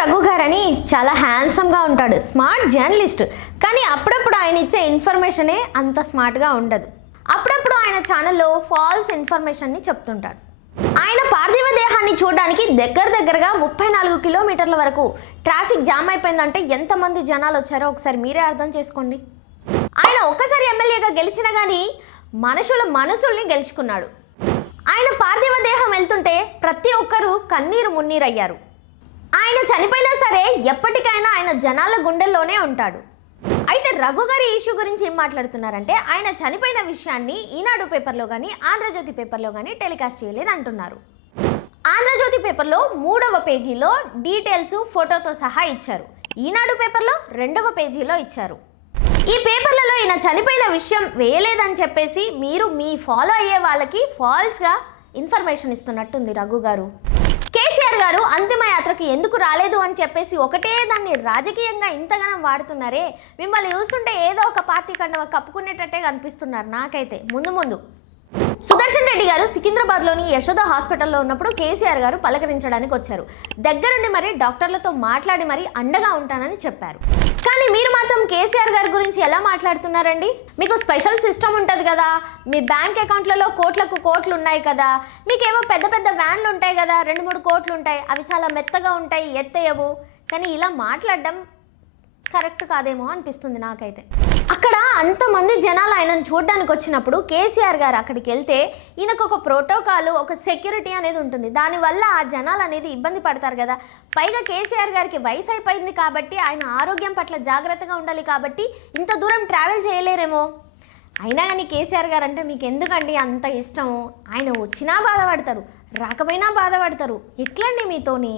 రఘు గారని చాలా హ్యాండ్సమ్గా ఉంటాడు, స్మార్ట్ జర్నలిస్ట్. కానీ అప్పుడప్పుడు ఆయన ఇచ్చే ఇన్ఫర్మేషనే అంత స్మార్ట్గా ఉండదు. అప్పుడప్పుడు ఆయన ఛానల్లో ఫాల్స్ ఇన్ఫర్మేషన్ని చెప్తుంటాడు. ఆయన పార్థివ దేహాన్ని చూడడానికి దగ్గరగా 34 కిలోమీటర్ల వరకు ట్రాఫిక్ జామ్ అయిపోయిందంటే ఎంతమంది జనాలు వచ్చారో ఒకసారి మీరే అర్థం చేసుకోండి. ఆయన ఒక్కసారి ఎమ్మెల్యేగా గెలిచినా కానీ మనుషుల మనసుల్ని గెలుచుకున్నాడు. ఆయన పార్థివ దేహం వెళ్తుంటే ప్రతి ఒక్కరూ కన్నీరు మున్నీరయ్యారు. ఆయన చనిపోయినా సరే ఎప్పటికైనా ఆయన జనాల గుండెల్లోనే ఉంటాడు. అయితే రఘు గారి ఇష్యూ గురించి ఏం మాట్లాడుతున్నారంటే, ఆయన చనిపోయిన విషయాన్ని ఈనాడు పేపర్లో కానీ ఆంధ్రజ్యోతి పేపర్లో కానీ టెలికాస్ట్ చేయలేదు అంటున్నారు. ఆంధ్రజ్యోతి పేపర్లో 3వ పేజీలో డీటెయిల్స్ ఫోటోతో సహా ఇచ్చారు. ఈనాడు పేపర్లో 2వ పేజీలో ఇచ్చారు. ఈ పేపర్లలో ఈయన చనిపోయిన విషయం వేయలేదని చెప్పేసి మీరు మీ ఫాలో అయ్యే వాళ్ళకి ఫాల్స్గా ఇన్ఫర్మేషన్ ఇస్తున్నట్టుంది రఘు గారు. కేసీఆర్ గారు అంతిమయాత్రకు ఎందుకు రాలేదు అని చెప్పేసి ఒకటే దాన్ని రాజకీయంగా ఇంతగానం వాడుతున్నారే, మిమ్మల్ని చూస్తుంటే ఏదో ఒక పార్టీ కండవ కప్పుకునేటట్టే కనిపిస్తున్నారు నాకైతే. ముందు సుదర్శన్ రెడ్డి గారు సికింద్రాబాద్లోని యశోద హాస్పిటల్లో ఉన్నప్పుడు కేసీఆర్ గారు పలకరించడానికి వచ్చారు. దగ్గరుండి మరి డాక్టర్లతో మాట్లాడి మరి అండగా ఉంటానని చెప్పారు. కానీ మీరు మాత్రం కేసీఆర్ గారి గురించి ఎలా మాట్లాడుతున్నారండి? మీకు స్పెషల్ సిస్టమ్ ఉంటుంది కదా, మీ బ్యాంక్ అకౌంట్లలో కోట్లు ఉన్నాయి కదా, మీకేమో పెద్ద వ్యాన్లు ఉంటాయి కదా, 2-3 కోట్లు ఉంటాయి, అవి చాలా మెత్తగా ఉంటాయి, ఎత్తేయవు. కానీ ఇలా మాట్లాడడం కరెక్ట్ కాదేమో అనిపిస్తుంది నాకైతే. అక్కడ అంతమంది జనాలు ఆయనను చూడడానికి వచ్చినప్పుడు కేసీఆర్ గారు అక్కడికి వెళ్తే ఈయనకు ఒక ప్రోటోకాల్, ఒక సెక్యూరిటీ అనేది ఉంటుంది. దానివల్ల ఆ జనాలు అనేది ఇబ్బంది పడతారు కదా. పైగా కేసీఆర్ గారికి వయసు అయిపోయింది కాబట్టి ఆయన ఆరోగ్యం పట్ల జాగ్రత్తగా ఉండాలి కాబట్టి ఇంత దూరం ట్రావెల్ చేయలేరేమో. అయినా కానీ కేసీఆర్ గారు అంటే మీకు ఎందుకండి అంత ఇష్టము? ఆయన వచ్చినా బాధపడతారు, రాకపోయినా బాధపడతారు. ఎట్లండి మీతోని?